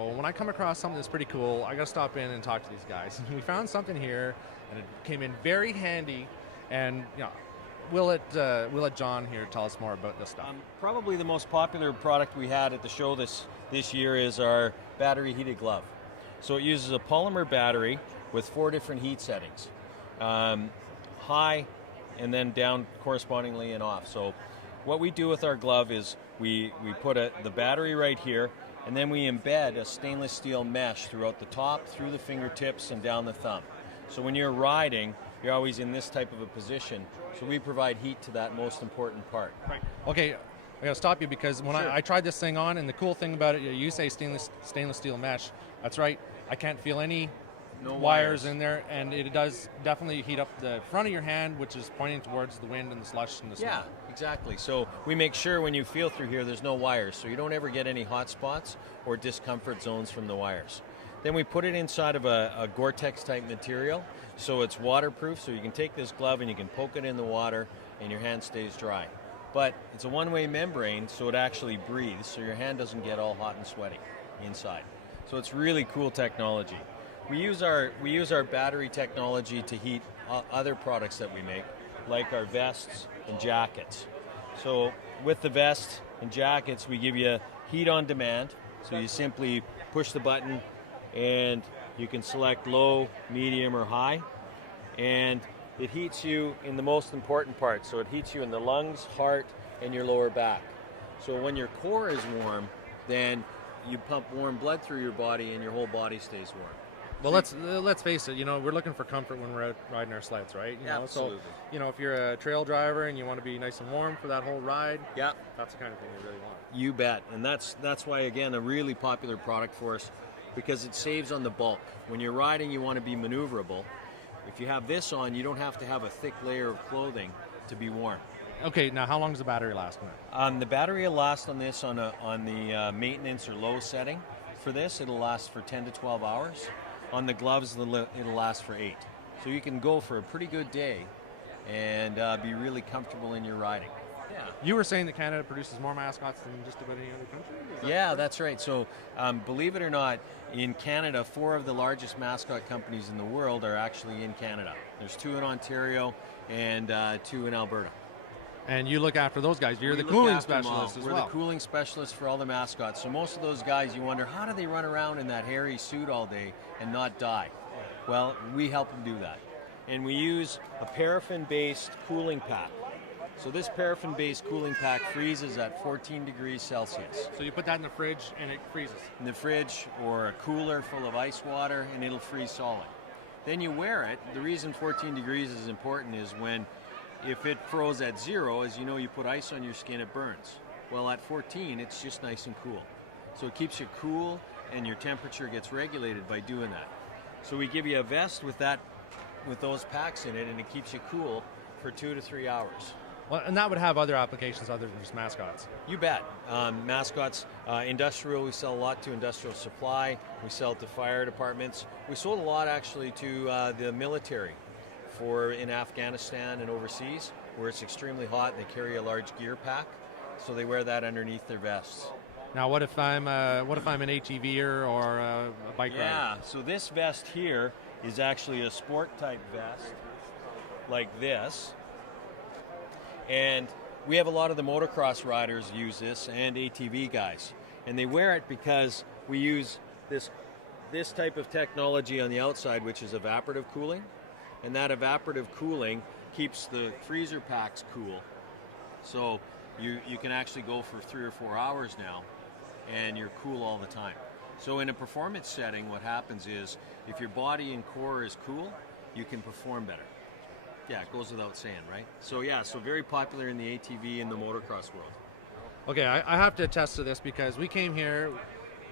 So when I come across something that's pretty cool, I got to stop in and talk to these guys. We found something here, and it came in very handy. And we'll let John here tell us more about this stuff. Probably the most popular product we had at the show this year is our battery heated glove. So it uses a polymer battery with 4 different heat settings, high, and then down correspondingly and off. So what we do with our glove is we put the battery right here, and then we embed a stainless steel mesh throughout the top, through the fingertips, and down the thumb. So when you're riding, you're always in this type of a position. So we provide heat to that most important part. Right. Okay, I gotta stop you because when I tried this thing on, and the cool thing about it, you say stainless steel mesh. That's right. I can't feel any wires in there, and it does definitely heat up the front of your hand, which is pointing towards the wind and the slush and the snow. Yeah, exactly. So we make sure when you feel through here, there's no wires, so you don't ever get any hot spots or discomfort zones from the wires. Then we put it inside of a Gore-Tex type material, so it's waterproof, so you can take this glove and you can poke it in the water and your hand stays dry. But it's a one-way membrane, so it actually breathes, so your hand doesn't get all hot and sweaty inside. So it's really cool technology. We use our battery technology to heat other products that we make, like our vests and jackets. So with the vests and jackets, we give you heat on demand. So you simply push the button and you can select low, medium, or high. And it heats you in the most important part. So it heats you in the lungs, heart, and your lower back. So when your core is warm, then you pump warm blood through your body and your whole body stays warm. Well, let's face it. We're looking for comfort when we're out riding our sleds, right? Absolutely. So, if you're a trail driver and you want to be nice and warm for that whole ride, that's the kind of thing you really want. You bet, and that's why, again, a really popular product for us, because it saves on the bulk. When you're riding, you want to be maneuverable. If you have this on, you don't have to have a thick layer of clothing to be warm. Okay, now how long does the battery last on it? The battery will last on this on the maintenance or low setting. For this, it'll last for 10 to 12 hours. On the gloves, it'll last for 8. So you can go for a pretty good day and be really comfortable in your riding. Yeah. You were saying that Canada produces more mascots than just about any other country? Yeah, that's right. So believe it or not, in Canada, 4 of the largest mascot companies in the world are actually in Canada. There's 2 in Ontario and 2 in Alberta. And you look after those guys. You're the cooling specialist as well. We're the cooling specialist for all the mascots. So most of those guys, you wonder, how do they run around in that hairy suit all day and not die? Well, we help them do that. And we use a paraffin-based cooling pack. So this paraffin-based cooling pack freezes at 14 degrees Celsius. So you put that in the fridge and it freezes? In the fridge or a cooler full of ice water, and it'll freeze solid. Then you wear it. The reason 14 degrees is important is if it froze at 0, as you know, you put ice on your skin, it burns. Well, at 14, it's just nice and cool. So it keeps you cool, and your temperature gets regulated by doing that. So we give you a vest with those packs in it, and it keeps you cool for 2 to 3 hours. Well, and that would have other applications other than just mascots. You bet. Mascots, industrial, we sell a lot to industrial supply. We sell to fire departments. We sold a lot, actually, to the military. In Afghanistan and overseas, where it's extremely hot, they carry a large gear pack, so they wear that underneath their vests. Now, what if I'm an ATVer or a bike rider? Yeah, so this vest here is actually a sport type vest, like this, and we have a lot of the motocross riders use this and ATV guys, and they wear it because we use this type of technology on the outside, which is evaporative cooling. And that evaporative cooling keeps the freezer packs cool. So you can actually go for 3 or 4 hours now, and you're cool all the time. So in a performance setting, what happens is, if your body and core is cool, you can perform better. Yeah, it goes without saying, right? So so very popular in the ATV and the motocross world. Okay, I have to attest to this because we came here,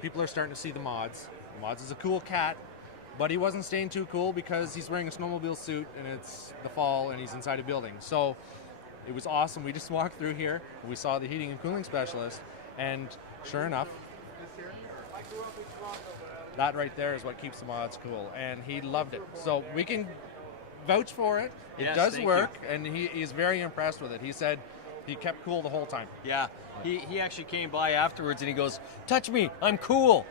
people are starting to see the Mods. Mods is a cool cat. But he wasn't staying too cool because he's wearing a snowmobile suit and it's the fall and he's inside a building. So it was awesome. We just walked through here. We saw the heating and cooling specialist, and sure enough, that right there is what keeps the Mods cool. And he loved it. So we can vouch for it. It does work, and he's very impressed with it. He said he kept cool the whole time. Yeah, he actually came by afterwards and he goes, "Touch me, I'm cool."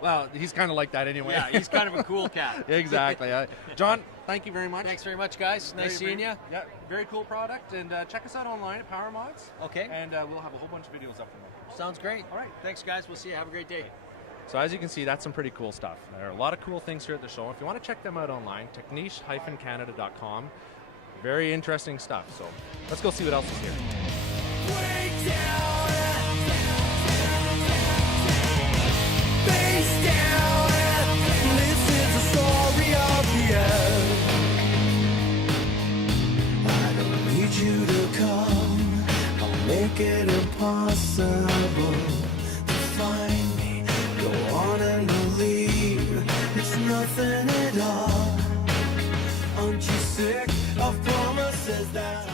Well, he's kind of like that anyway. Yeah, he's kind of a cool cat. Exactly. John, thank you very much. Thanks very much, guys. Nice seeing you. Yeah, very cool product. And check us out online at Powermodz. Okay. And we'll have a whole bunch of videos up from there. Sounds great. All right. Thanks, guys. We'll see you. Have a great day. So as you can see, that's some pretty cool stuff. There are a lot of cool things here at the show. If you want to check them out online, TechNiche-Canada.com. Very interesting stuff. So let's go see what else is here. Face down, this is the story of the end. I don't need you to come, I'll make it impossible to find me. Go on and believe it's nothing at all. Aren't you sick of promises that